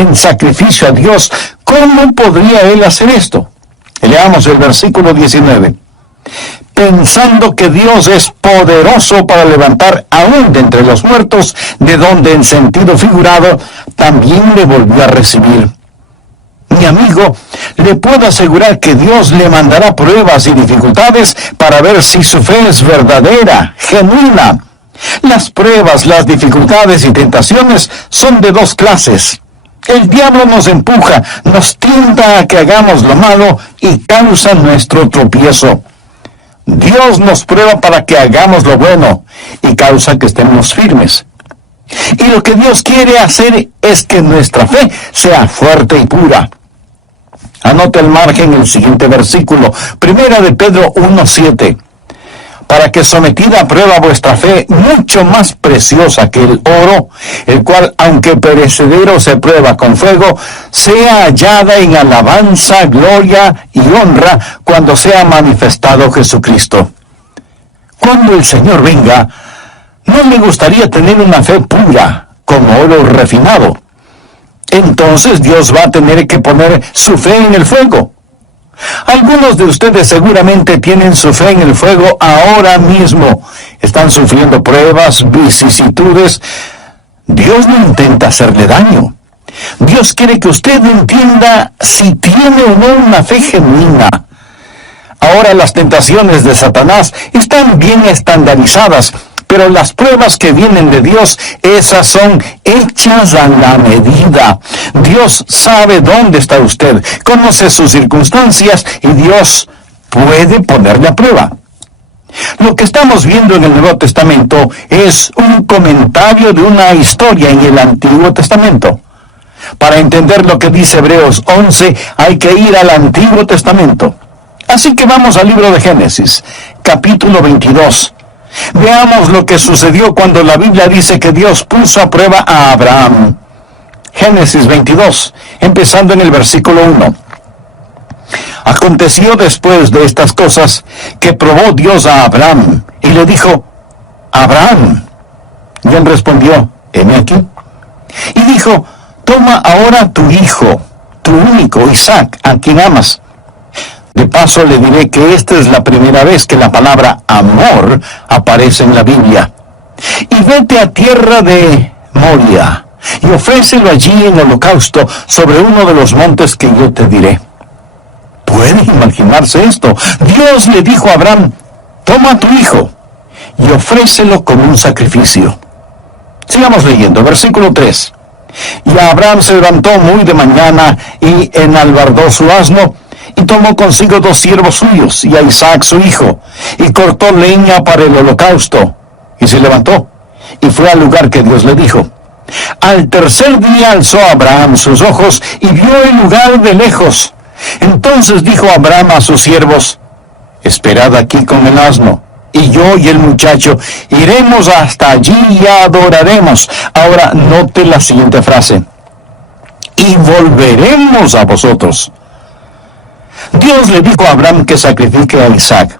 en sacrificio a Dios, ¿cómo podría él hacer esto? Leamos el versículo 19. Pensando que Dios es poderoso para levantar aún de entre los muertos, de donde en sentido figurado también le volvió a recibir. Mi amigo, le puedo asegurar que Dios le mandará pruebas y dificultades para ver si su fe es verdadera, genuina. Las pruebas, las dificultades y tentaciones son de dos clases. El diablo nos empuja, nos tienta a que hagamos lo malo y causa nuestro tropiezo. Dios nos prueba para que hagamos lo bueno y causa que estemos firmes. Y lo que Dios quiere hacer es que nuestra fe sea fuerte y pura. Anote al margen el siguiente versículo, 1 de Pedro 1:7. Para que sometida a prueba vuestra fe, mucho más preciosa que el oro, el cual, aunque perecedero se prueba con fuego, sea hallada en alabanza, gloria y honra cuando sea manifestado Jesucristo. Cuando el Señor venga, no me gustaría tener una fe pura, como oro refinado. Entonces Dios va a tener que poner su fe en el fuego. Algunos de ustedes seguramente tienen su fe en el fuego ahora mismo. Están sufriendo pruebas, vicisitudes. Dios no intenta hacerle daño. Dios quiere que usted entienda si tiene o no una fe genuina. Ahora las tentaciones de Satanás están bien estandarizadas, pero las pruebas que vienen de Dios, esas son hechas a la medida. Dios sabe dónde está usted, conoce sus circunstancias y Dios puede ponerle a prueba. Lo que estamos viendo en el Nuevo Testamento es un comentario de una historia en el Antiguo Testamento. Para entender lo que dice Hebreos 11, hay que ir al Antiguo Testamento. Así que vamos al libro de Génesis, capítulo 22. Veamos lo que sucedió cuando la Biblia dice que Dios puso a prueba a Abraham. Génesis 22, empezando en el versículo 1. Aconteció después de estas cosas que probó Dios a Abraham y le dijo: Abraham. Y él respondió: heme aquí. Y dijo: toma ahora tu hijo, tu único Isaac, a quien amas. De paso le diré que esta es la primera vez que la palabra amor aparece en la Biblia. Y vete a tierra de Moria, y ofrécelo allí en holocausto sobre uno de los montes que yo te diré. ¿Puede imaginarse esto? Dios le dijo a Abraham: toma a tu hijo y ofrécelo como un sacrificio. Sigamos leyendo, versículo 3. Y Abraham se levantó muy de mañana y enalbardó su asno, y tomó consigo 2 siervos suyos, y a Isaac su hijo, y cortó leña para el holocausto, y se levantó, y fue al lugar que Dios le dijo. Al tercer día alzó Abraham sus ojos, y vio el lugar de lejos. Entonces dijo Abraham a sus siervos: esperad aquí con el asno, y yo y el muchacho iremos hasta allí y adoraremos. Ahora note la siguiente frase: y volveremos a vosotros. Dios le dijo a Abraham que sacrifique a Isaac.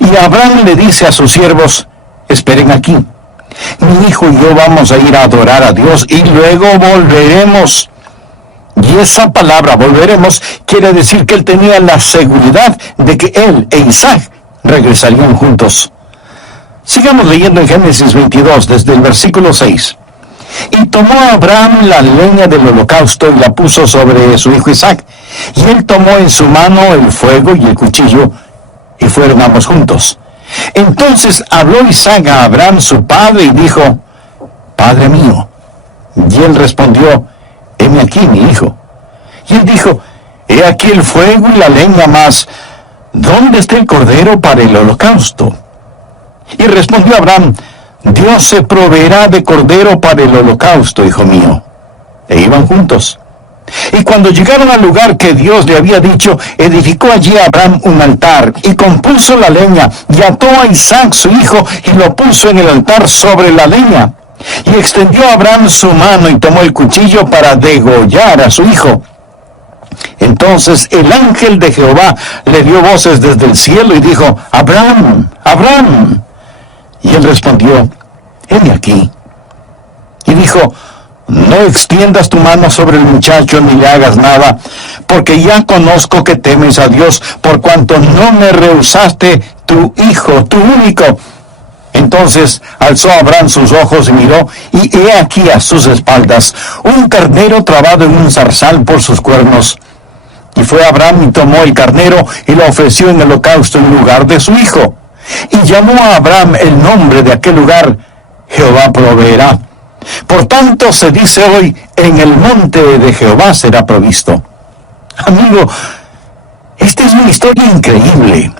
Y Abraham le dice a sus siervos: esperen aquí. Mi hijo y yo vamos a ir a adorar a Dios y luego volveremos. Y esa palabra volveremos quiere decir que él tenía la seguridad de que él e Isaac regresarían juntos. Sigamos leyendo en Génesis 22 desde el versículo 6. Y tomó Abraham la leña del holocausto y la puso sobre su hijo Isaac. Y él tomó en su mano el fuego y el cuchillo, y fueron ambos juntos. Entonces habló Isaac a Abraham su padre y dijo: Padre mío. Y él respondió: heme aquí, mi hijo. Y él dijo: he aquí el fuego y la leña, mas ¿dónde está el cordero para el holocausto? Y respondió Abraham: Dios se proveerá de cordero para el holocausto, hijo mío. E iban juntos. Y cuando llegaron al lugar que Dios le había dicho, edificó allí Abraham un altar, y compuso la leña, y ató a Isaac su hijo, y lo puso en el altar sobre la leña. Y extendió Abraham su mano, y tomó el cuchillo para degollar a su hijo. Entonces el ángel de Jehová le dio voces desde el cielo, y dijo: Abraham, Abraham. Y él respondió: heme aquí. Y dijo: no extiendas tu mano sobre el muchacho ni le hagas nada, porque ya conozco que temes a Dios, por cuanto no me rehusaste tu hijo, tu único. Entonces alzó Abraham sus ojos y miró, y he aquí a sus espaldas un carnero trabado en un zarzal por sus cuernos. Y fue Abraham y tomó el carnero y lo ofreció en holocausto en lugar de su hijo. Y llamó a Abraham el nombre de aquel lugar, Jehová proveerá. Por tanto se dice hoy, en el monte de Jehová será provisto. Amigo, esta es una historia increíble.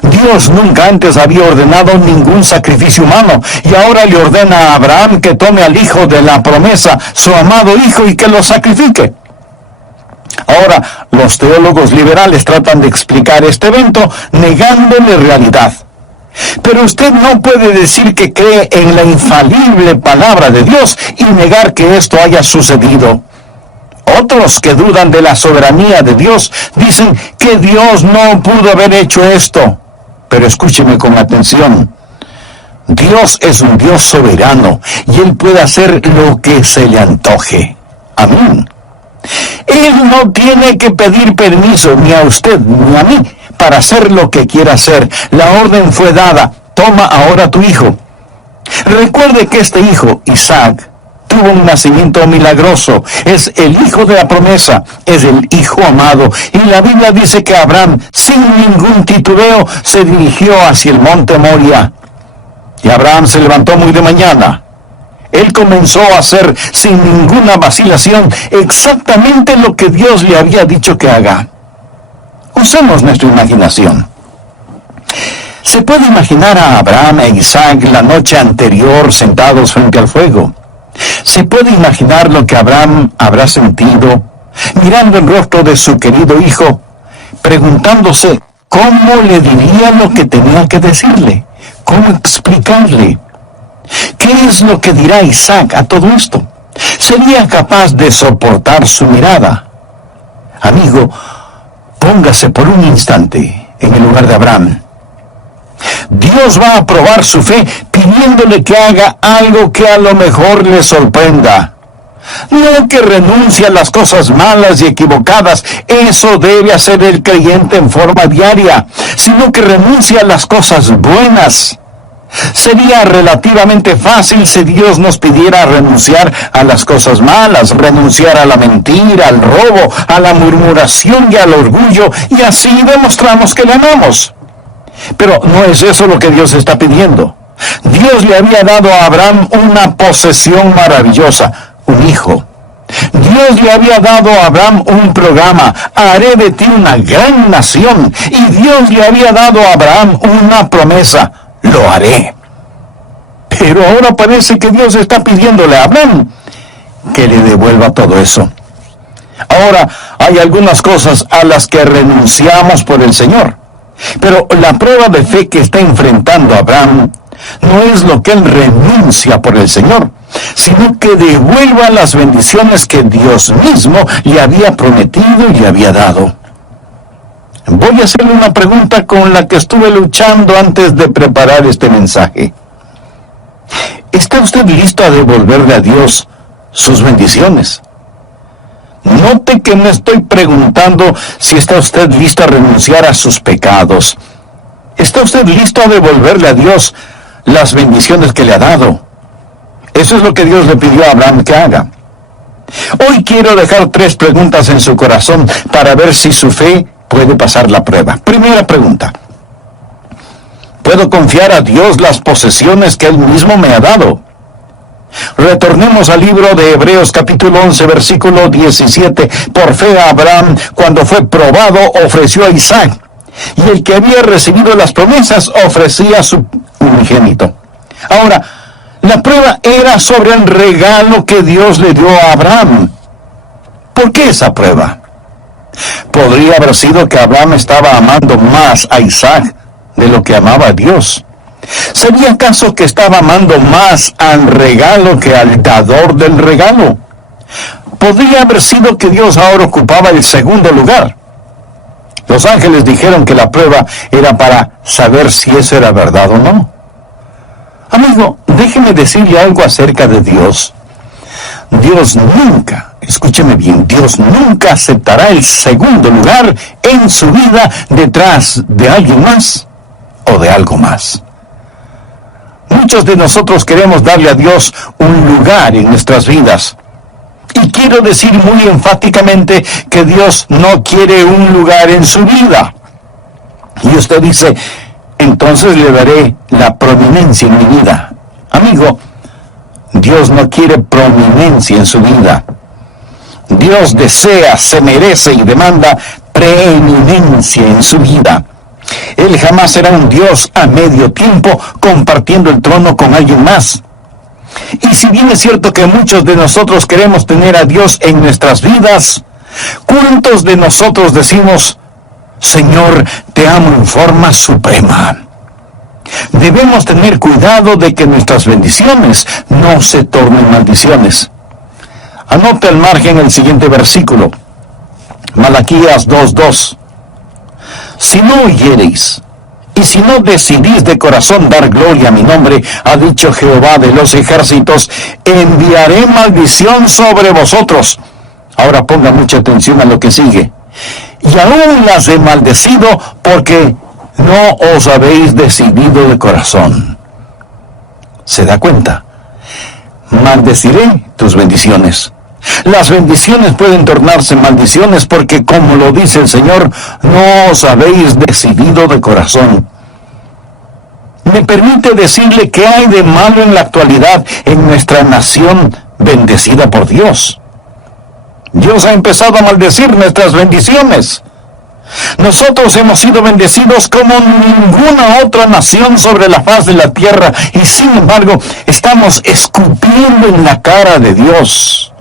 Dios nunca antes había ordenado ningún sacrificio humano, y ahora le ordena a Abraham que tome al hijo de la promesa, su amado hijo, y que lo sacrifique. Ahora, los teólogos liberales tratan de explicar este evento negándole realidad. Pero usted no puede decir que cree en la infalible palabra de Dios y negar que esto haya sucedido. Otros que dudan de la soberanía de Dios dicen que Dios no pudo haber hecho esto. Pero escúcheme con atención. Dios es un Dios soberano y Él puede hacer lo que se le antoje. Amén. Él no tiene que pedir permiso ni a usted ni a mí para hacer lo que quiera hacer. La orden fue dada. Toma ahora tu hijo. Recuerde que este hijo, Isaac, tuvo un nacimiento milagroso. Es el hijo de la promesa. Es el hijo amado. Y la Biblia dice que Abraham, sin ningún titubeo, se dirigió hacia el monte Moria. Y Abraham se levantó muy de mañana. Él comenzó a hacer, sin ninguna vacilación, exactamente lo que Dios le había dicho que haga. Usemos nuestra imaginación. Se puede imaginar a Abraham e Isaac la noche anterior sentados frente al fuego. Se puede imaginar lo que Abraham habrá sentido, mirando el rostro de su querido hijo, preguntándose cómo le diría lo que tenía que decirle, cómo explicarle. ¿Qué es lo que dirá Isaac a todo esto? ¿Sería capaz de soportar su mirada? Amigo, póngase por un instante en el lugar de Abraham. Dios va a probar su fe pidiéndole que haga algo que a lo mejor le sorprenda. No que renuncie a las cosas malas y equivocadas, eso debe hacer el creyente en forma diaria, sino que renuncie a las cosas buenas. Sería relativamente fácil si Dios nos pidiera renunciar a las cosas malas, renunciar a la mentira, al robo, a la murmuración y al orgullo, y así demostramos que le amamos. Pero no es eso lo que Dios está pidiendo. Dios le había dado a Abraham una posesión maravillosa, un hijo. Dios le había dado a Abraham un programa, haré de ti una gran nación, y Dios le había dado a Abraham una promesa, lo haré. Pero ahora parece que Dios está pidiéndole a Abraham que le devuelva todo eso. Ahora, hay algunas cosas a las que renunciamos por el Señor. Pero la prueba de fe que está enfrentando Abraham no es lo que él renuncia por el Señor, sino que devuelva las bendiciones que Dios mismo le había prometido y le había dado. Voy a hacerle una pregunta con la que estuve luchando antes de preparar este mensaje. ¿Está usted listo a devolverle a Dios sus bendiciones? Note que no estoy preguntando si está usted listo a renunciar a sus pecados. ¿Está usted listo a devolverle a Dios las bendiciones que le ha dado? Eso es lo que Dios le pidió a Abraham que haga. Hoy quiero dejar 3 preguntas en su corazón para ver si su fe puede pasar la prueba. Primera pregunta. ¿Puedo confiar a Dios las posesiones que Él mismo me ha dado? Retornemos al libro de Hebreos capítulo 11, versículo 17. Por fe Abraham, cuando fue probado, ofreció a Isaac. Y el que había recibido las promesas ofrecía a su unigénito. Ahora, la prueba era sobre el regalo que Dios le dio a Abraham. ¿Por qué esa prueba? Podría haber sido que Abraham estaba amando más a Isaac de lo que amaba a Dios. ¿Sería acaso que estaba amando más al regalo que al dador del regalo? Podría haber sido que Dios ahora ocupaba el segundo lugar. Los ángeles dijeron que la prueba era para saber si eso era verdad o no. Amigo, déjeme decirle algo acerca de Dios. Dios nunca, escúcheme bien, Dios nunca aceptará el segundo lugar en su vida detrás de alguien más o de algo más. Muchos de nosotros queremos darle a Dios un lugar en nuestras vidas. Y quiero decir muy enfáticamente que Dios no quiere un lugar en su vida. Y usted dice, entonces le daré la prominencia en mi vida. Amigo, Dios no quiere prominencia en su vida. Dios desea, se merece y demanda preeminencia en su vida. Él jamás será un Dios a medio tiempo compartiendo el trono con alguien más. Y si bien es cierto que muchos de nosotros queremos tener a Dios en nuestras vidas, ¿cuántos de nosotros decimos, Señor, te amo en forma suprema? Debemos tener cuidado de que nuestras bendiciones no se tornen maldiciones. Anote al margen el siguiente versículo, Malaquías 2:2. Si no oyereis, y si no decidís de corazón dar gloria a mi nombre, ha dicho Jehová de los ejércitos, enviaré maldición sobre vosotros. Ahora ponga mucha atención a lo que sigue. Y aún las he maldecido porque no os habéis decidido de corazón. ¿Se da cuenta? Maldeciré tus bendiciones. Las bendiciones pueden tornarse maldiciones porque, como lo dice el Señor, no os habéis decidido de corazón. Me permite decirle qué hay de malo en la actualidad en nuestra nación bendecida por Dios. Dios ha empezado a maldecir nuestras bendiciones. Nosotros hemos sido bendecidos como ninguna otra nación sobre la faz de la tierra y sin embargo estamos escupiendo en la cara de Dios.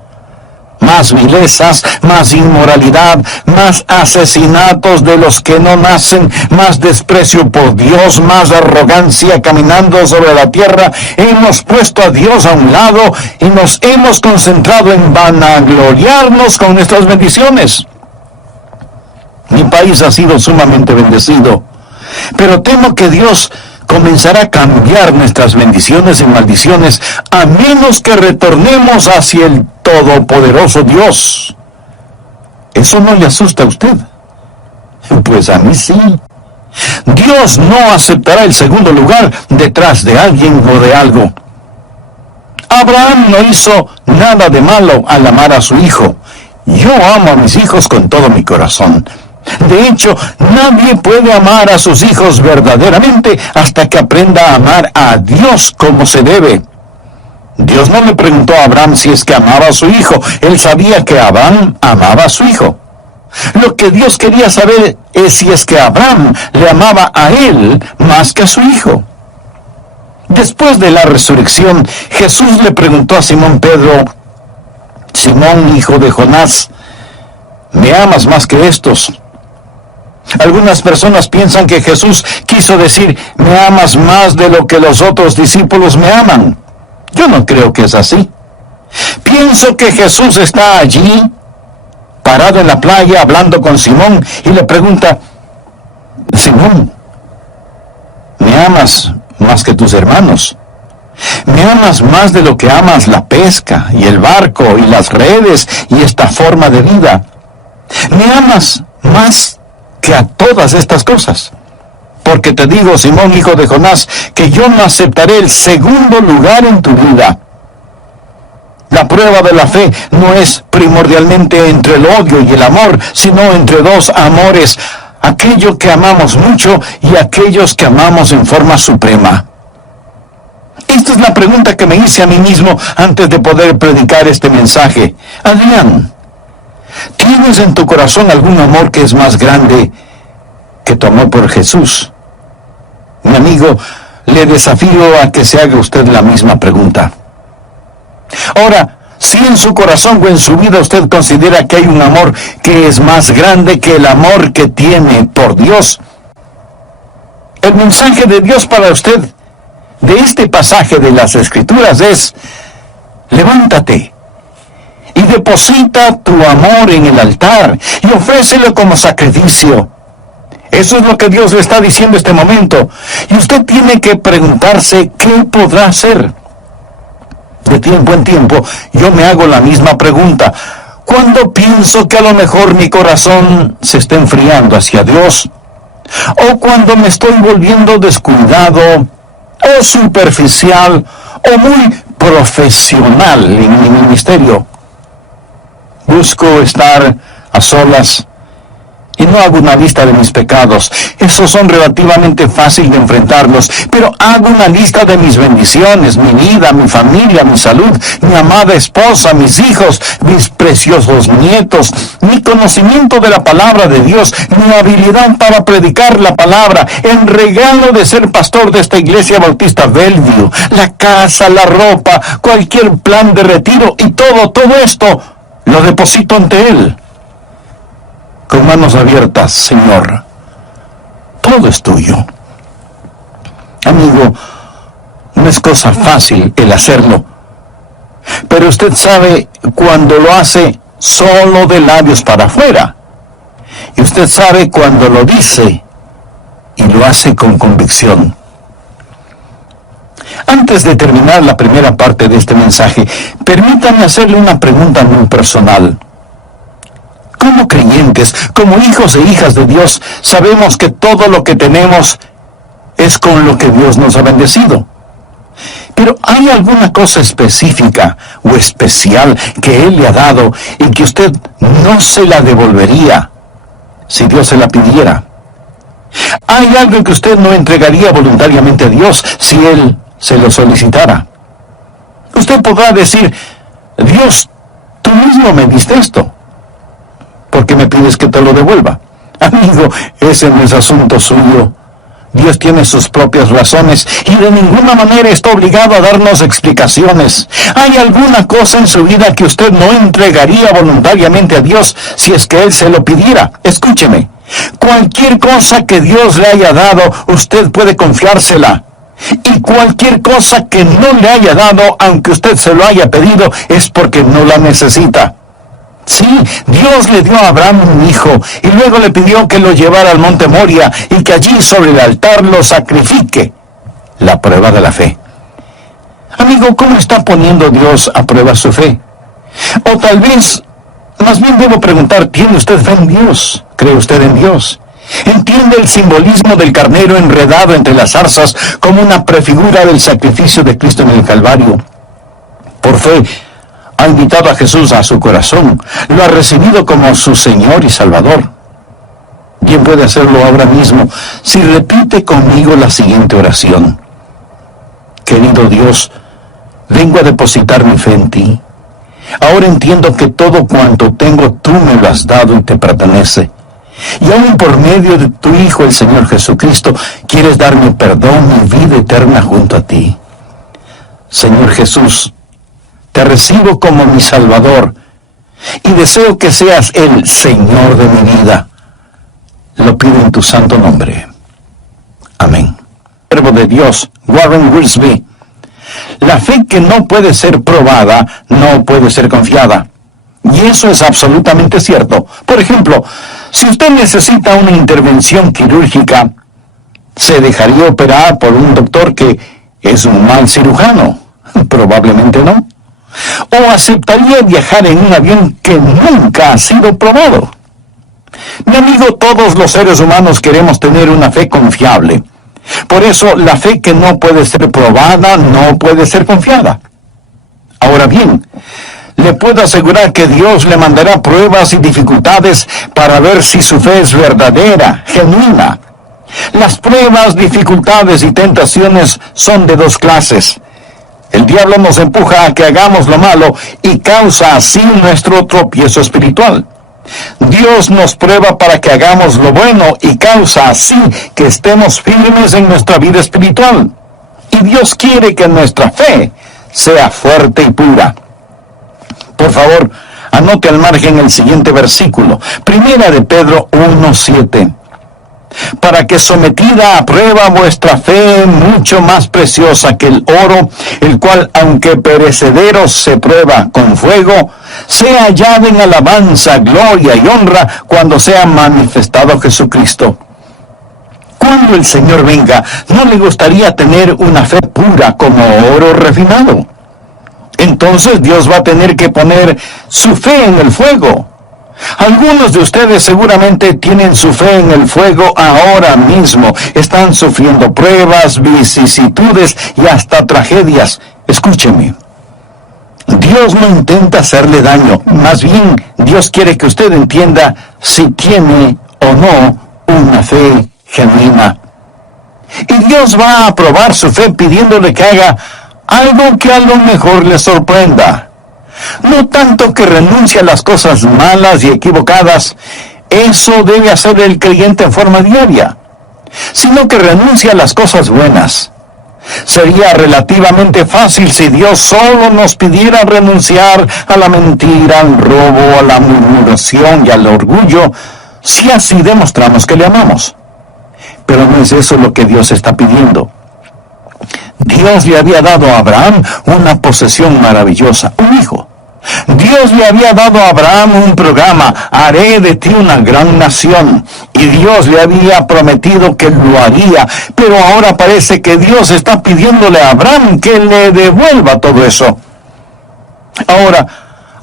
Más vilezas, más inmoralidad, más asesinatos de los que no nacen, más desprecio por Dios, más arrogancia caminando sobre la tierra. Hemos puesto a Dios a un lado y nos hemos concentrado en vanagloriarnos con nuestras bendiciones. Mi país ha sido sumamente bendecido, pero temo que Dios comenzará a cambiar nuestras bendiciones en maldiciones a menos que retornemos hacia el todopoderoso Dios. ¿Eso no le asusta a usted? Pues a mí sí. Dios no aceptará el segundo lugar detrás de alguien o de algo. Abraham no hizo nada de malo al amar a su hijo. Yo amo a mis hijos con todo mi corazón. De hecho, nadie puede amar a sus hijos verdaderamente hasta que aprenda a amar a Dios como se debe. Dios no le preguntó a Abraham si es que amaba a su hijo. Él sabía que Abraham amaba a su hijo. Lo que Dios quería saber es si es que Abraham le amaba a él más que a su hijo. Después de la resurrección, Jesús le preguntó a Simón Pedro, Simón, hijo de Jonás, ¿me amas más que estos? Algunas personas piensan que Jesús quiso decir, me amas más de lo que los otros discípulos me aman. Yo no creo que es así. Pienso que Jesús está allí, parado en la playa, hablando con Simón, y le pregunta, Simón, ¿me amas más que tus hermanos? ¿Me amas más de lo que amas la pesca, y el barco, y las redes, y esta forma de vida? ¿Me amas más que a todas estas cosas? Porque te digo, Simón, hijo de Jonás, que yo no aceptaré el segundo lugar en tu vida. La prueba de la fe no es primordialmente entre el odio y el amor, sino entre dos amores, aquello que amamos mucho y aquellos que amamos en forma suprema. Esta es la pregunta que me hice a mí mismo antes de poder predicar este mensaje. Adrián, ¿tienes en tu corazón algún amor que es más grande que tu amor por Jesús? Mi amigo, le desafío a que se haga usted la misma pregunta. Ahora, si en su corazón o en su vida usted considera que hay un amor que es más grande que el amor que tiene por Dios, el mensaje de Dios para usted de este pasaje de las Escrituras es, levántate y deposita tu amor en el altar y ofrécelo como sacrificio. Eso es lo que Dios le está diciendo en este momento. Y usted tiene que preguntarse qué podrá hacer. De tiempo en tiempo, yo me hago la misma pregunta. Cuando pienso que a lo mejor mi corazón se está enfriando hacia Dios, o cuando me estoy volviendo descuidado, o superficial, o muy profesional en mi ministerio, busco estar a solas y no hago una lista de mis pecados. Esos son relativamente fáciles de enfrentarlos, pero hago una lista de mis bendiciones, mi vida, mi familia, mi salud, mi amada esposa, mis hijos, mis preciosos nietos, mi conocimiento de la palabra de Dios, mi habilidad para predicar la palabra, el regalo de ser pastor de esta iglesia bautista Bellevue, la casa, la ropa, cualquier plan de retiro y todo esto lo deposito ante Él. Con manos abiertas, Señor, todo es tuyo. Amigo, no es cosa fácil el hacerlo, pero usted sabe cuando lo hace solo de labios para afuera, y usted sabe cuando lo dice y lo hace con convicción. Antes de terminar la primera parte de este mensaje, permítanme hacerle una pregunta muy personal. Como creyentes, como hijos e hijas de Dios, sabemos que todo lo que tenemos es con lo que Dios nos ha bendecido. Pero ¿hay alguna cosa específica o especial que Él le ha dado y que usted no se la devolvería si Dios se la pidiera? ¿Hay algo que usted no entregaría voluntariamente a Dios si Él se lo solicitara? Usted podrá decir, Dios, tú mismo me diste esto, ¿por qué me pides que te lo devuelva? Amigo, ese no es asunto suyo. Dios tiene sus propias razones y de ninguna manera está obligado a darnos explicaciones. ¿Hay alguna cosa en su vida que usted no entregaría voluntariamente a Dios si es que Él se lo pidiera? Escúcheme, cualquier cosa que Dios le haya dado, usted puede confiársela. Y cualquier cosa que no le haya dado, aunque usted se lo haya pedido, es porque no la necesita. Sí, Dios le dio a Abraham un hijo y luego le pidió que lo llevara al monte Moria y que allí sobre el altar lo sacrifique. La prueba de la fe. Amigo, ¿cómo está poniendo Dios a prueba su fe? O tal vez, más bien debo preguntar, ¿tiene usted fe en Dios? ¿Cree usted en Dios? ¿Entiende el simbolismo del carnero enredado entre las zarzas como una prefigura del sacrificio de Cristo en el Calvario? Por fe, ha invitado a Jesús a su corazón, lo ha recibido como su Señor y Salvador. Bien puede hacerlo ahora mismo si repite conmigo la siguiente oración. Querido Dios, vengo a depositar mi fe en ti. Ahora entiendo que todo cuanto tengo tú me lo has dado y te pertenece. Y aún por medio de tu Hijo, el Señor Jesucristo, quieres darme perdón y vida eterna junto a ti. Señor Jesús, te recibo como mi Salvador y deseo que seas el Señor de mi vida. Lo pido en tu santo nombre. Amén. Siervo de Dios, Warren Wiersbe. La fe que no puede ser probada, no puede ser confiada. Y eso es absolutamente cierto. Por ejemplo, si usted necesita una intervención quirúrgica, ¿se dejaría operar por un doctor que es un mal cirujano? Probablemente no. ¿O aceptaría viajar en un avión que nunca ha sido probado? Mi amigo, todos los seres humanos queremos tener una fe confiable. Por eso, la fe que no puede ser probada no puede ser confiada. Ahora bien, le puedo asegurar que Dios le mandará pruebas y dificultades para ver si su fe es verdadera, genuina. Las pruebas, dificultades y tentaciones son de dos clases. El diablo nos empuja a que hagamos lo malo y causa así nuestro tropiezo espiritual. Dios nos prueba para que hagamos lo bueno y causa así que estemos firmes en nuestra vida espiritual. Y Dios quiere que nuestra fe sea fuerte y pura. Por favor, anote al margen el siguiente versículo, 1 de Pedro 1:7. Para que sometida a prueba vuestra fe, mucho más preciosa que el oro, el cual, aunque perecedero se prueba con fuego, sea hallada en alabanza, gloria y honra cuando sea manifestado Jesucristo. Cuando el Señor venga, ¿no le gustaría tener una fe pura como oro refinado? entonces Dios va a tener que poner su fe en el fuego. Algunos de ustedes seguramente tienen su fe en el fuego ahora mismo. Están sufriendo pruebas, vicisitudes y hasta tragedias. Escúcheme. Dios no intenta hacerle daño. Más bien, Dios quiere que usted entienda si tiene o no una fe genuina. Y Dios va a probar su fe pidiéndole que haga algo que a lo mejor le sorprenda. No tanto que renuncie a las cosas malas y equivocadas, eso debe hacer el creyente en forma diaria, sino que renuncie a las cosas buenas. Sería relativamente fácil si Dios solo nos pidiera renunciar a la mentira, al robo, a la murmuración y al orgullo, si así demostramos que le amamos. Pero no es eso lo que Dios está pidiendo. Dios le había dado a Abraham una posesión maravillosa, un hijo. Dios le había dado a Abraham un programa, haré de ti una gran nación. Y Dios le había prometido que lo haría, pero ahora parece que Dios está pidiéndole a Abraham que le devuelva todo eso. Ahora,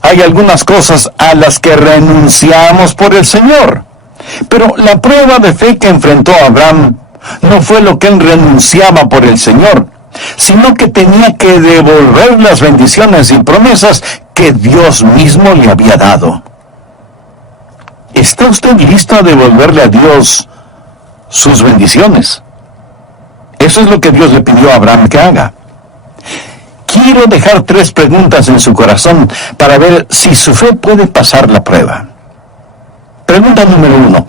hay algunas cosas a las que renunciamos por el Señor. Pero la prueba de fe que enfrentó Abraham no fue lo que él renunciaba por el Señor, sino que tenía que devolver las bendiciones y promesas que Dios mismo le había dado. ¿Está usted listo a devolverle a Dios sus bendiciones? Eso es lo que Dios le pidió a Abraham que haga. Quiero dejar 3 preguntas en su corazón para ver si su fe puede pasar la prueba. Pregunta número 1.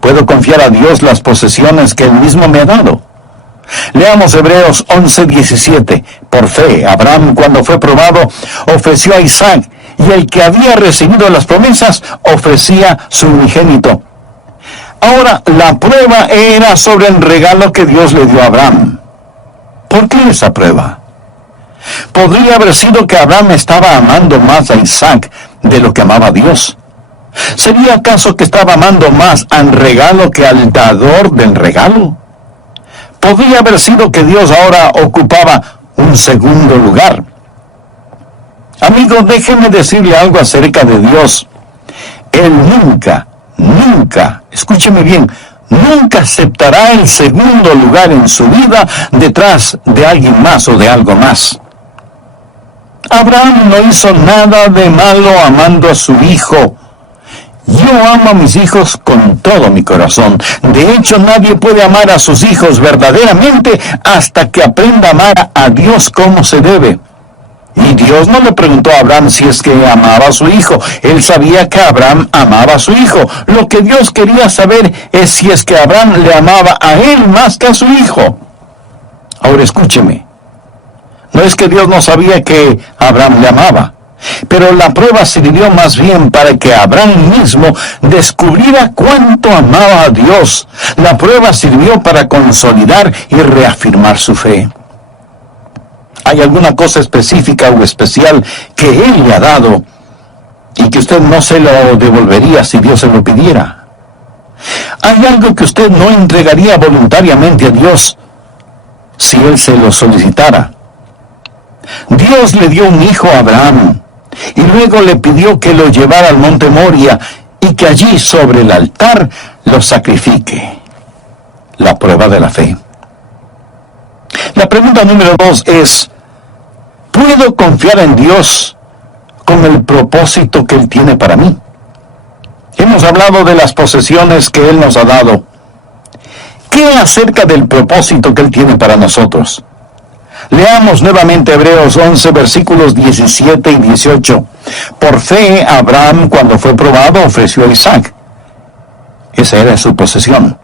¿Puedo confiar a Dios las posesiones que Él mismo me ha dado? Leamos Hebreos 11:17. Por fe, Abraham, cuando fue probado, ofreció a Isaac, y el que había recibido las promesas ofrecía su unigénito. Ahora, la prueba era sobre el regalo que Dios le dio a Abraham. ¿Por qué esa prueba? Podría haber sido que Abraham estaba amando más a Isaac de lo que amaba a Dios. ¿Sería acaso que estaba amando más al regalo que al dador del regalo? Podría haber sido que Dios ahora ocupaba un segundo lugar. Amigo, déjeme decirle algo acerca de Dios. Él nunca, escúcheme bien, nunca aceptará el segundo lugar en su vida detrás de alguien más o de algo más. Abraham no hizo nada de malo amando a su hijo. Yo amo a mis hijos con todo mi corazón. De hecho, nadie puede amar a sus hijos verdaderamente hasta que aprenda a amar a Dios como se debe. Y Dios no le preguntó a Abraham si es que amaba a su hijo. Él sabía que Abraham amaba a su hijo. Lo que Dios quería saber es si es que Abraham le amaba a él más que a su hijo. Ahora escúcheme. No es que Dios no sabía que Abraham le amaba, pero la prueba sirvió más bien para que Abraham mismo descubriera cuánto amaba a Dios. La prueba sirvió para consolidar y reafirmar su fe. ¿Hay alguna cosa específica o especial que Él le ha dado y que usted no se lo devolvería si Dios se lo pidiera? ¿Hay algo que usted no entregaría voluntariamente a Dios si Él se lo solicitara? Dios le dio un hijo a Abraham y luego le pidió que lo llevara al monte Moria y que allí sobre el altar lo sacrifique. La prueba de la fe. La pregunta número 2 es, ¿puedo confiar en Dios con el propósito que Él tiene para mí? Hemos hablado de las posesiones que Él nos ha dado. ¿Qué acerca del propósito que Él tiene para nosotros? Leamos nuevamente Hebreos 11, versículos 17 y 18. Por fe, Abraham, cuando fue probado, ofreció a Isaac. Esa era su posesión.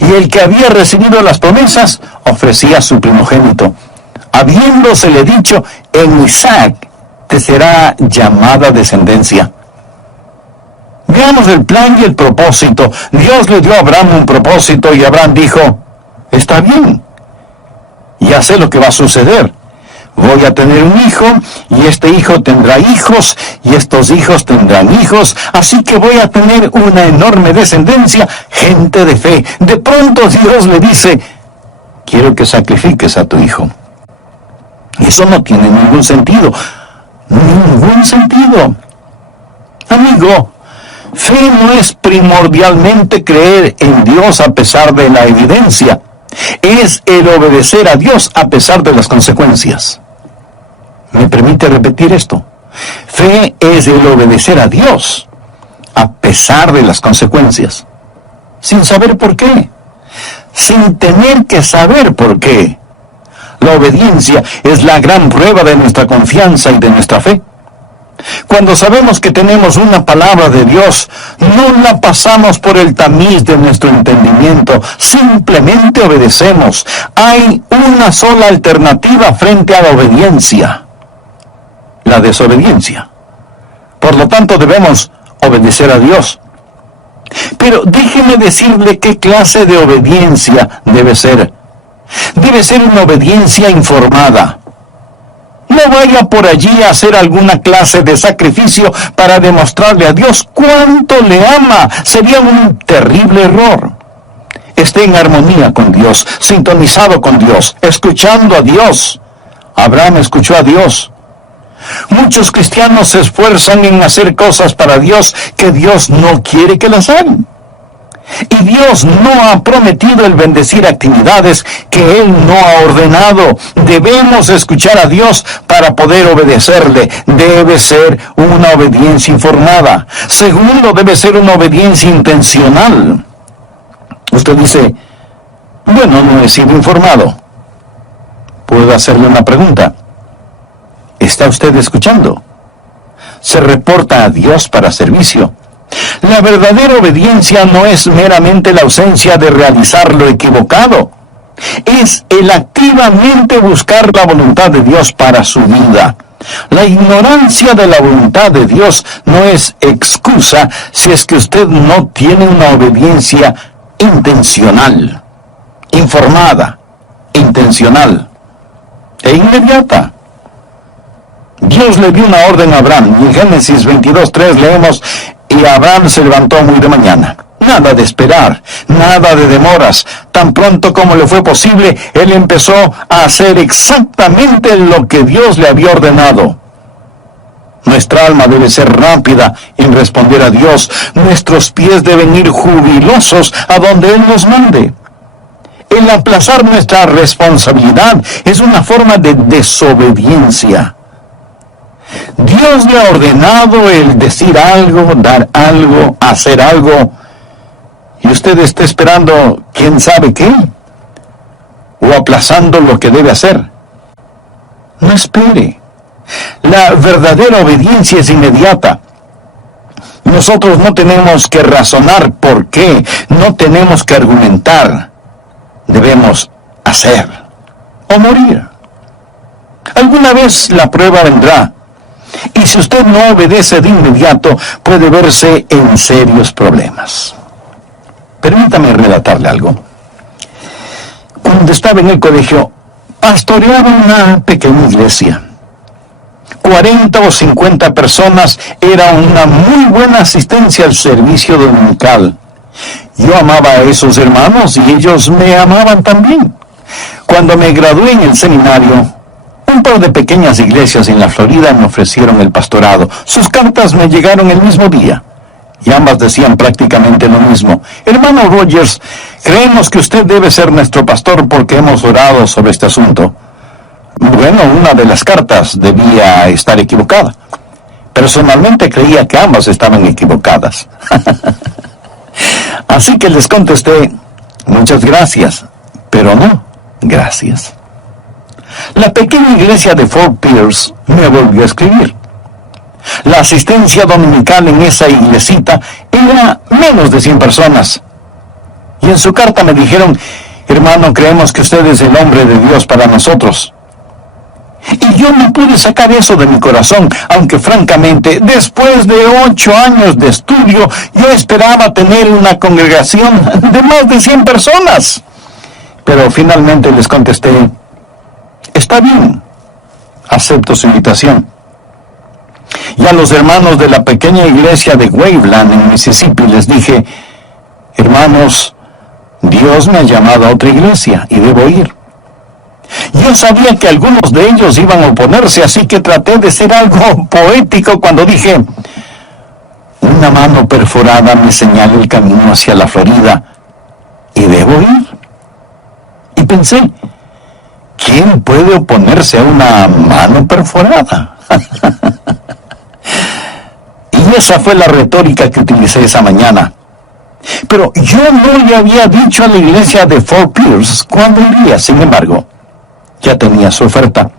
Y el que había recibido las promesas, ofrecía su primogénito, habiéndosele dicho, en Isaac te será llamada descendencia. Veamos el plan y el propósito. Dios le dio a Abraham un propósito y Abraham dijo, está bien, ya sé lo que va a suceder. Voy a tener un hijo, y este hijo tendrá hijos, y estos hijos tendrán hijos, así que voy a tener una enorme descendencia, gente de fe. De pronto Dios le dice, quiero que sacrifiques a tu hijo. Eso no tiene ningún sentido. Ningún sentido. Amigo, fe no es primordialmente creer en Dios a pesar de la evidencia. Es el obedecer a Dios a pesar de las consecuencias. ¿Me permite repetir esto? Fe es el obedecer a Dios a pesar de las consecuencias. Sin saber por qué. Sin tener que saber por qué. La obediencia es la gran prueba de nuestra confianza y de nuestra fe. Cuando sabemos que tenemos una palabra de Dios, no la pasamos por el tamiz de nuestro entendimiento, simplemente obedecemos. Hay una sola alternativa frente a la obediencia: la desobediencia. Por lo tanto, debemos obedecer a Dios. Pero déjeme decirle qué clase de obediencia debe ser. Debe ser una obediencia informada. No vaya por allí a hacer alguna clase de sacrificio para demostrarle a Dios cuánto le ama. Sería un terrible error. Esté en armonía con Dios, sintonizado con Dios, escuchando a Dios. Abraham escuchó a Dios. Muchos cristianos se esfuerzan en hacer cosas para Dios que Dios no quiere que las hagan. Y Dios no ha prometido el bendecir actividades que Él no ha ordenado. Debemos escuchar a Dios para poder obedecerle. Debe ser una obediencia informada. Segundo, debe ser una obediencia intencional. Usted dice, bueno, no he sido informado. ¿Puedo hacerle una pregunta? ¿Está usted escuchando? ¿Se reporta a Dios para servicio? La verdadera obediencia no es meramente la ausencia de realizar lo equivocado. Es el activamente buscar la voluntad de Dios para su vida. La ignorancia de la voluntad de Dios no es excusa si es que usted no tiene una obediencia intencional, informada, intencional e inmediata. Dios le dio una orden a Abraham, y en Génesis 22:3 leemos: y Abraham se levantó muy de mañana. Nada de esperar, nada de demoras. Tan pronto como le fue posible, él empezó a hacer exactamente lo que Dios le había ordenado. Nuestra alma debe ser rápida en responder a Dios. Nuestros pies deben ir jubilosos a donde Él nos mande. El aplazar nuestra responsabilidad es una forma de desobediencia. Dios le ha ordenado el decir algo, dar algo, hacer algo, y usted está esperando quién sabe qué, o aplazando lo que debe hacer. No espere. La verdadera obediencia es inmediata. Nosotros no tenemos que razonar por qué, no tenemos que argumentar. Debemos hacer o morir. Alguna vez la prueba vendrá. Y si usted no obedece de inmediato, puede verse en serios problemas. Permítame relatarle algo. Cuando estaba en el colegio, pastoreaba una pequeña iglesia. 40 o 50 personas, era una muy buena asistencia al servicio dominical. Yo amaba a esos hermanos y ellos me amaban también. Cuando me gradué en el seminario, un par de pequeñas iglesias en la Florida me ofrecieron el pastorado. Sus cartas me llegaron el mismo día, y ambas decían prácticamente lo mismo. Hermano Rogers, creemos que usted debe ser nuestro pastor porque hemos orado sobre este asunto. Bueno, una de las cartas debía estar equivocada. Personalmente creía que ambas estaban equivocadas. Así que les contesté, muchas gracias, pero no, gracias. La pequeña iglesia de Fort Pierce me volvió a escribir. La asistencia dominical en esa iglesita era menos de 100 personas. Y en su carta me dijeron, hermano, creemos que usted es el hombre de Dios para nosotros. Y yo no pude sacar eso de mi corazón, aunque francamente, después de 8 años de estudio, yo esperaba tener una congregación de más de 100 personas. Pero finalmente les contesté, está bien, acepto su invitación. Y a los hermanos de la pequeña iglesia de Waveland, en Mississippi, les dije, hermanos, Dios me ha llamado a otra iglesia y debo ir. Yo sabía que algunos de ellos iban a oponerse, así que traté de ser algo poético cuando dije: una mano perforada me señala el camino hacia la Florida y debo ir. Y pensé, ¿quién puede oponerse a una mano perforada? Y esa fue la retórica que utilicé esa mañana. Pero yo no le había dicho a la iglesia de Fort Pierce cuándo iría. Sin embargo, ya tenía su oferta.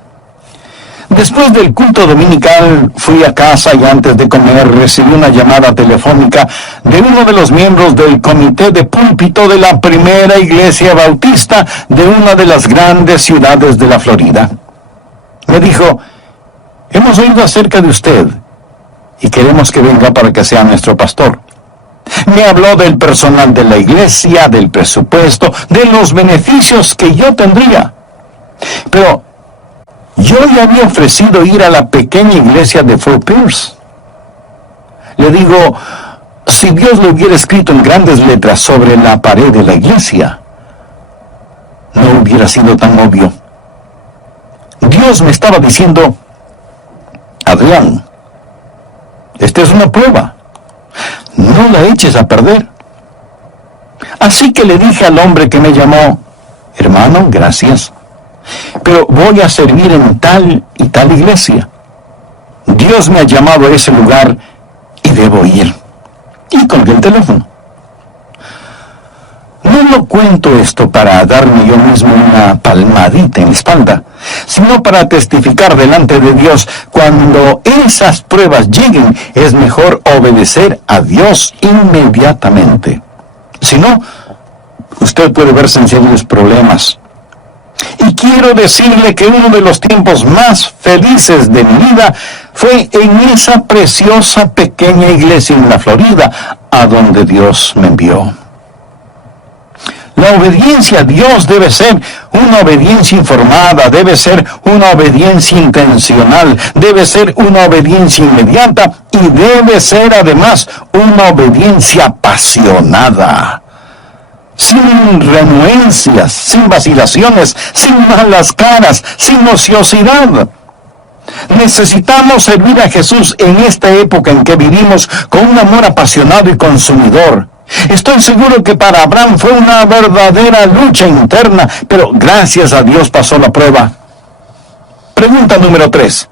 Después del culto dominical, fui a casa y antes de comer recibí una llamada telefónica de uno de los miembros del comité de púlpito de la primera iglesia bautista de una de las grandes ciudades de la Florida. Me dijo: hemos oído acerca de usted y queremos que venga para que sea nuestro pastor. Me habló del personal de la iglesia, del presupuesto, de los beneficios que yo tendría. Pero yo le había ofrecido ir a la pequeña iglesia de Fort Pierce. Le digo, si Dios lo hubiera escrito en grandes letras sobre la pared de la iglesia, no hubiera sido tan obvio. Dios me estaba diciendo: Adrián, esta es una prueba. No la eches a perder. Así que le dije al hombre que me llamó: hermano, gracias, pero voy a servir en tal y tal iglesia. Dios me ha llamado a ese lugar y debo ir. Y colgué el teléfono. No lo cuento esto para darme yo mismo una palmadita en la espalda, sino para testificar delante de Dios: cuando esas pruebas lleguen, es mejor obedecer a Dios inmediatamente. Si no, usted puede verse en serios problemas. Y quiero decirle que uno de los tiempos más felices de mi vida fue en esa preciosa pequeña iglesia en la Florida, a donde Dios me envió. La obediencia a Dios debe ser una obediencia informada, debe ser una obediencia intencional, debe ser una obediencia inmediata y debe ser además una obediencia apasionada. Sin renuencias, sin vacilaciones, sin malas caras, sin ociosidad. Necesitamos servir a Jesús en esta época en que vivimos con un amor apasionado y consumidor. Estoy seguro que para Abraham fue una verdadera lucha interna, pero gracias a Dios pasó la prueba. Pregunta número 3.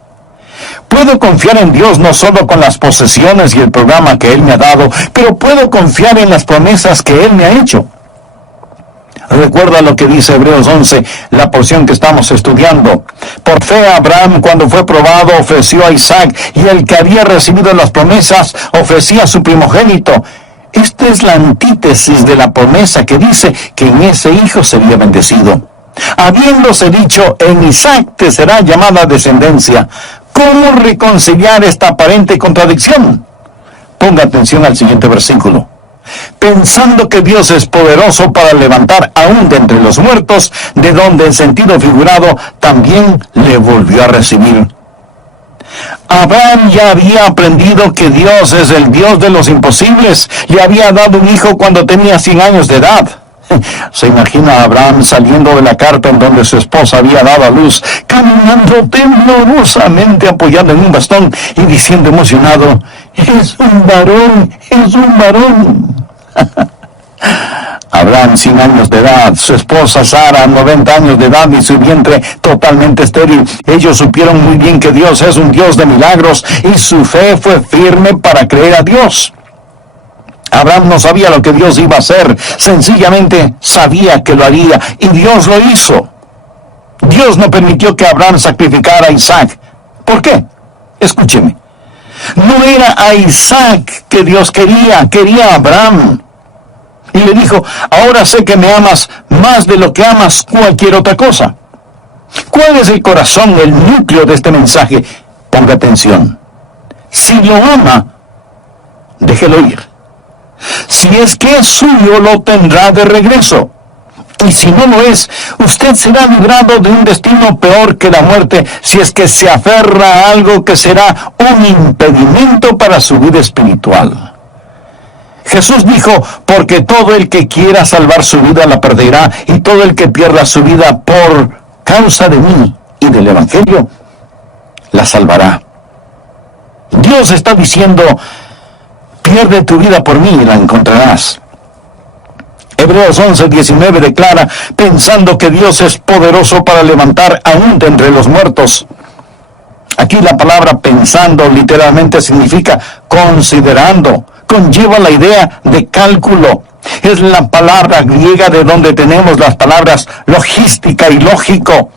¿Puedo confiar en Dios no solo con las posesiones y el programa que Él me ha dado, pero puedo confiar en las promesas que Él me ha hecho? Recuerda lo que dice Hebreos 11, la porción que estamos estudiando. Por fe Abraham, cuando fue probado, ofreció a Isaac, y el que había recibido las promesas ofrecía a su primogénito. Esta es la antítesis de la promesa que dice que en ese hijo sería bendecido. Habiéndose dicho: en Isaac te será llamada descendencia. ¿Cómo reconciliar esta aparente contradicción? Ponga atención al siguiente versículo. Pensando que Dios es poderoso para levantar aún de entre los muertos, de donde en sentido figurado también le volvió a recibir. Abraham ya había aprendido que Dios es el Dios de los imposibles. Le había dado un hijo cuando tenía 100 años de edad. Se imagina a Abraham saliendo de la carpa en donde su esposa había dado a luz, caminando temblorosamente apoyado en un bastón y diciendo emocionado: ¡es un varón! ¡Es un varón! Abraham 100 años de edad, su esposa Sara 90 años de edad y su vientre totalmente estéril. Ellos supieron muy bien que Dios es un Dios de milagros y su fe fue firme para creer a Dios. Abraham no sabía lo que Dios iba a hacer, sencillamente sabía que lo haría y Dios lo hizo. Dios no permitió que Abraham sacrificara a Isaac. ¿Por qué? Escúcheme. No era a Isaac que Dios quería a Abraham. Y le dijo: ahora sé que me amas más de lo que amas cualquier otra cosa. ¿Cuál es el corazón, el núcleo de este mensaje? Ponga atención. Si lo ama, déjelo ir. Si es que es suyo, lo tendrá de regreso. Y si no lo es, usted será librado de un destino peor que la muerte, si es que se aferra a algo que será un impedimento para su vida espiritual. Jesús dijo: porque todo el que quiera salvar su vida la perderá, y todo el que pierda su vida por causa de mí y del Evangelio, la salvará. Dios está diciendo, pierde tu vida por mí y la encontrarás. Hebreos 11:19 declara, pensando que Dios es poderoso para levantar aún de entre los muertos. Aquí la palabra pensando literalmente significa considerando, conlleva la idea de cálculo. Es la palabra griega de donde tenemos las palabras logística y lógico.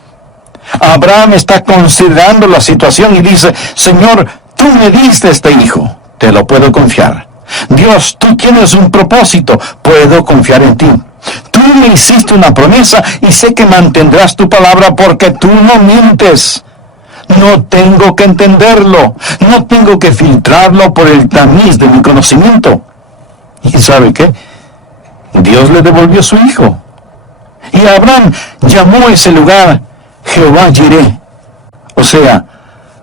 Abraham está considerando la situación y dice, Señor, tú me diste este hijo, te lo puedo confiar. Dios, tú tienes un propósito, puedo confiar en ti. Tú me hiciste una promesa y sé que mantendrás tu palabra porque tú no mientes. No tengo que entenderlo, no tengo que filtrarlo por el tamiz de mi conocimiento. ¿Y sabe qué? Dios le devolvió su hijo. Y Abraham llamó ese lugar Jehová Jireh, o sea,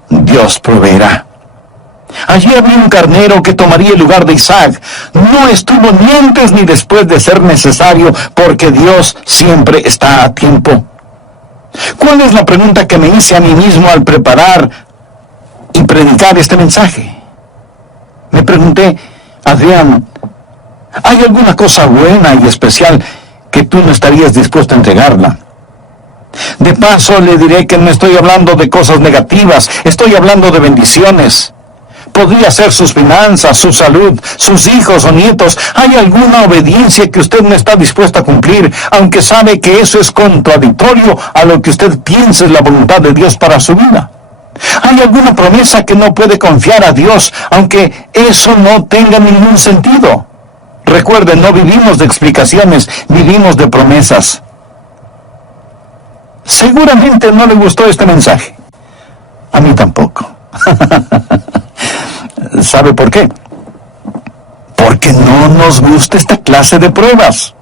Dios proveerá. Allí había un carnero que tomaría el lugar de Isaac. No estuvo ni antes ni después de ser necesario, porque Dios siempre está a tiempo. ¿Cuál es la pregunta que me hice a mí mismo al preparar y predicar este mensaje? Me pregunté, Adrián, ¿hay alguna cosa buena y especial que tú no estarías dispuesto a entregarla? De paso le diré que no estoy hablando de cosas negativas, estoy hablando de bendiciones. Podría ser sus finanzas, su salud, sus hijos o nietos. ¿Hay alguna obediencia que usted no está dispuesto a cumplir, aunque sabe que eso es contradictorio a lo que usted piensa es la voluntad de Dios para su vida? ¿Hay alguna promesa que no puede confiar a Dios, aunque eso no tenga ningún sentido? Recuerden, no vivimos de explicaciones, vivimos de promesas. Seguramente no le gustó este mensaje. A mí tampoco. ¿Sabe por qué? Porque no nos gusta esta clase de pruebas.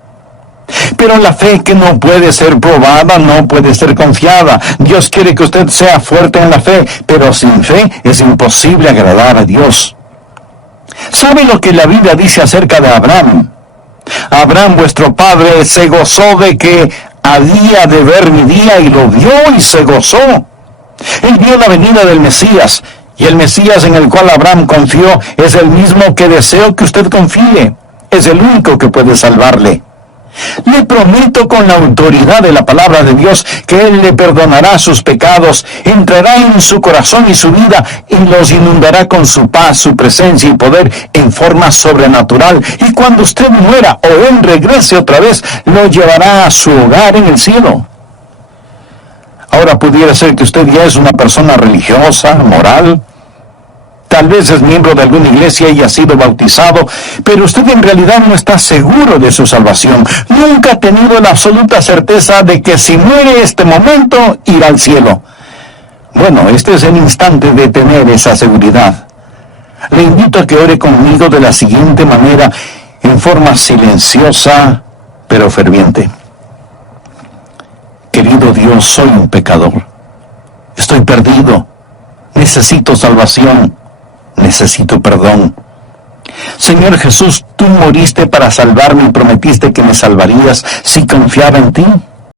Pero la fe que no puede ser probada no puede ser confiada. Dios quiere que usted sea fuerte en la fe, pero sin fe es imposible agradar a Dios. ¿Sabe lo que la Biblia dice acerca de Abraham? Abraham, vuestro padre, se gozó de que había de ver mi día y lo vio y se gozó. Él vio la venida del Mesías. Y el Mesías en el cual Abraham confió es el mismo que deseo que usted confíe. Es el único que puede salvarle. Le prometo con la autoridad de la palabra de Dios que Él le perdonará sus pecados, entrará en su corazón y su vida y los inundará con su paz, su presencia y poder en forma sobrenatural. Y cuando usted muera o Él regrese otra vez, lo llevará a su hogar en el cielo. Ahora pudiera ser que usted ya es una persona religiosa, moral. Tal vez es miembro de alguna iglesia y ha sido bautizado, pero usted en realidad no está seguro de su salvación. Nunca ha tenido la absoluta certeza de que si muere este momento, irá al cielo. Bueno, este es el instante de tener esa seguridad. Le invito a que ore conmigo de la siguiente manera, en forma silenciosa, pero ferviente. Querido Dios, soy un pecador. Estoy perdido. Necesito salvación. Necesito perdón. Señor Jesús, tú moriste para salvarme y prometiste que me salvarías si confiaba en ti.